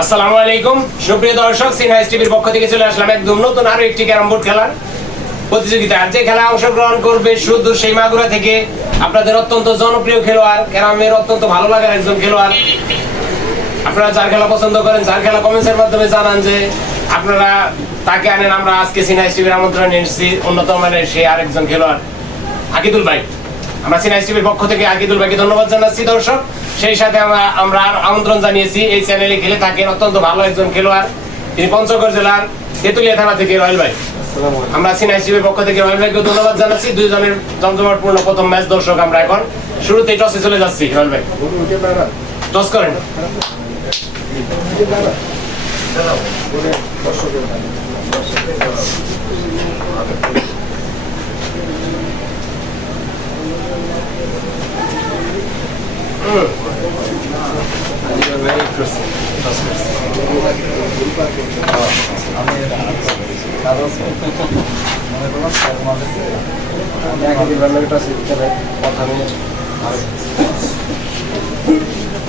আসসালামু আলাইকুম। সুপ্রিয় দর্শক সিনহাইস টিভির পক্ষ থেকে চলে আসলাম একদম নতুন আরও একটি ক্যারাম বোর্ড খেলার প্রতিযোগিতা যে খেলায় অংশগ্রহণ করবে শুধু সেই মাগুরা থেকে আপনাদের অত্যন্ত জনপ্রিয় খেলোয়াড়, ক্যারামের অত্যন্ত ভালো লাগার একজন খেলোয়াড়। আপনারা যার খেলা পছন্দ করেন, যার খেলা কমেন্টসের মাধ্যমে জানান যে আপনারা তাকে আনেন, আমরা আজকে সিনহাইস টিভির আমন্ত্রণ অন্যতম মানের সে আরেকজন খেলোয়াড়, আকিদুল ভাই। আমরা সিনহাইস টিভির পক্ষ থেকে আকিদুল ভাইকে ধন্যবাদ জানাচ্ছি দর্শক সেই সাথে আমরা আমরা আর আমন্ত্রণ জানিয়েছি এই চ্যানেলে খেলে থাকেন অত্যন্ত ভালো একজন খেলোয়াড় তিনি পঞ্চগড় জেলার তেতুলিয়া থানা থেকে রয়েল ভাই আমরা সিনহাইস টিভির পক্ষ থেকে রয়েল ভাইকে ধন্যবাদ জানাচ্ছি দুইজনের জমজমাটপূর্ণ প্রথম ম্যাচ দর্শক আমরা এখন শুরুতেই টসে চলে যাচ্ছি রয়েল ভাই টস করেন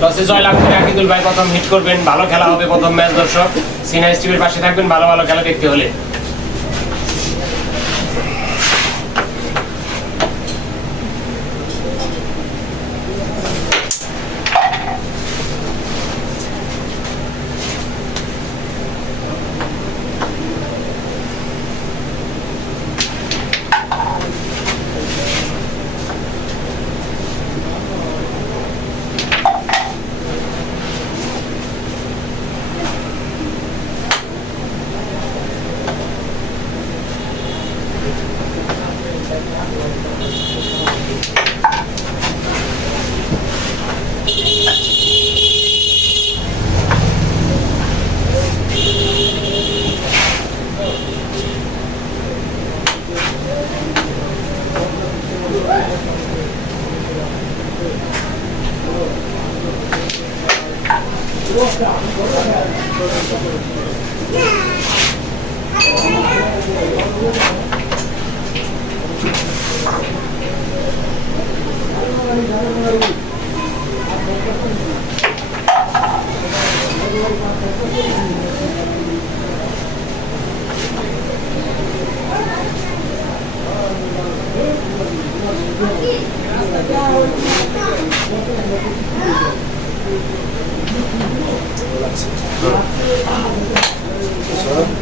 টসে জয়লাভ করে আকিদুল ভাই প্রথম হিট করবেন। ভালো খেলা হবে প্রথম ম্যাচ দর্শক। সিনাই স্টিভের পাশে থাকবেন, ভালো ভালো খেলা দেখতে হলে।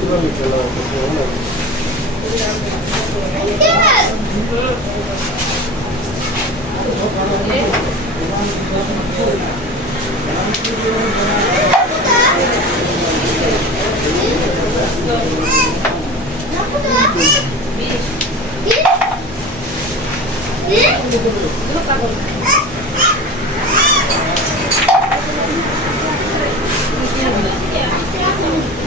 Yeah.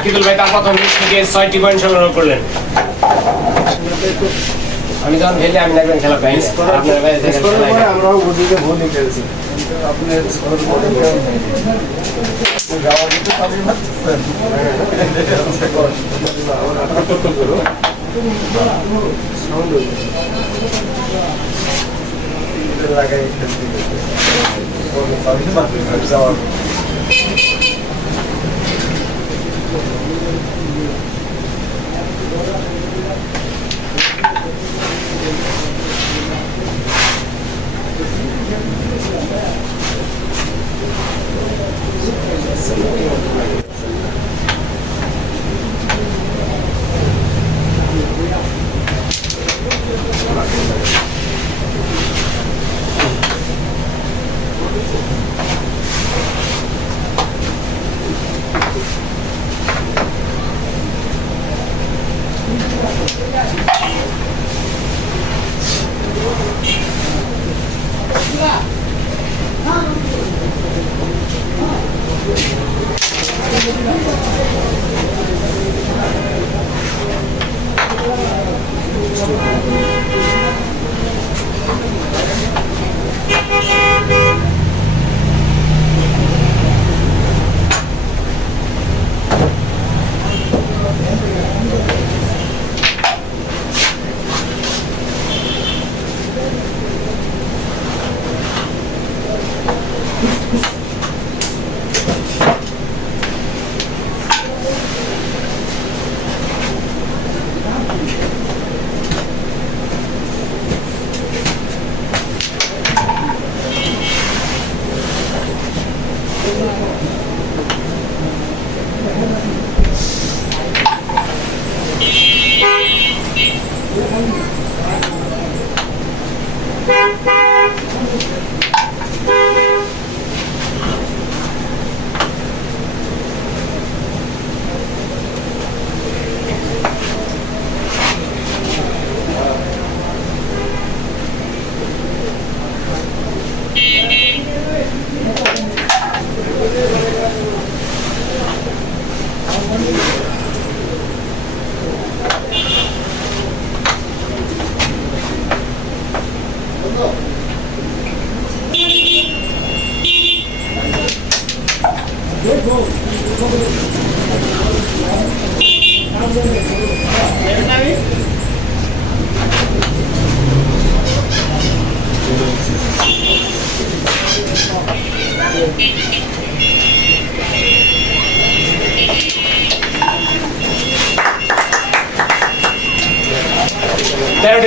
আকিদুল ভাই তার প্রথম হিট থেকে ছয়টি পয়েন্ট সংগ্রহ করলেন। আমি যখন খেলি আমি না। খেলা পাই আমরাও বুঝিতে খেলছি লাগাই খেলতে Obrigado.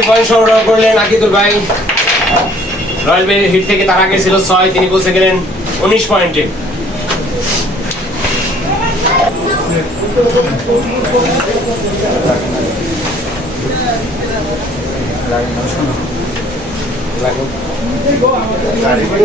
পয়েন্ট সংগ্রহ করলেন আকিদুল ভাই। রয়্যাল বেরি হিট থেকে তার আগে ছিল ছয়, তিনি পৌঁছে গেলেন উনিশ পয়েন্টে। গাড়ি করে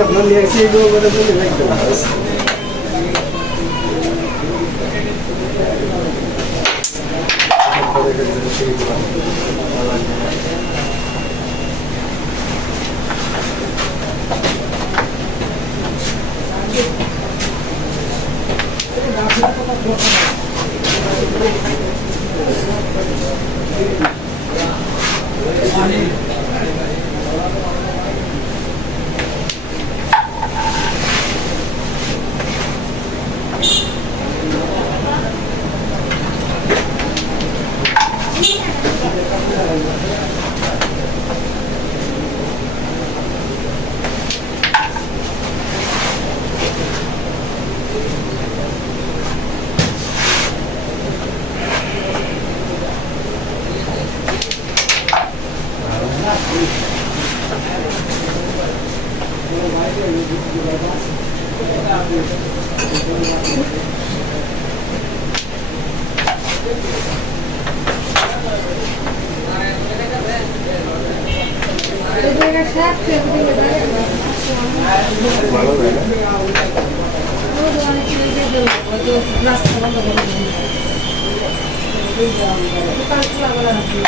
Terima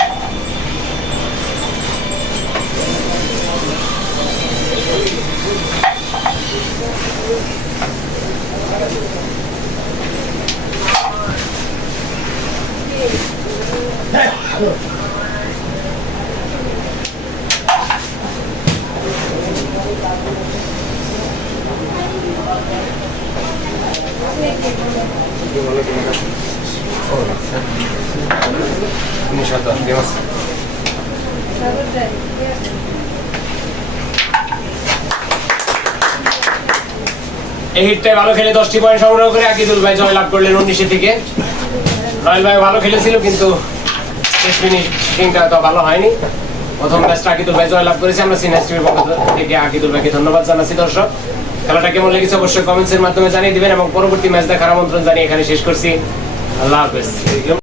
kasih. 印象と出ます。এই ভালো খেলে দশটি পয়েন্ট সংগ্রহ করে আকিদুল ভাই জয় লাভ করলেন উনিশে থেকে। রয়েল ভাই ভালো খেলেছিল, কিন্তু শেষ ফিনিশিংটা তো ভালো হয়নি। প্রথম ম্যাচটা আকিদুল ভাই জয় লাভ করেছে। আমরা টিমের পক্ষ থেকে আকিদুল ভাইকে ধন্যবাদ জানাচ্ছি, দর্শক। খেলাটা কেমন লেগেছে অবশ্যই কমেন্টসের মাধ্যমে জানিয়ে দিবেন, এবং পরবর্তী ম্যাচ দেখার আমন্ত্রণ জানিয়ে এখানে শেষ করছি। আল্লাহ হাফেজ।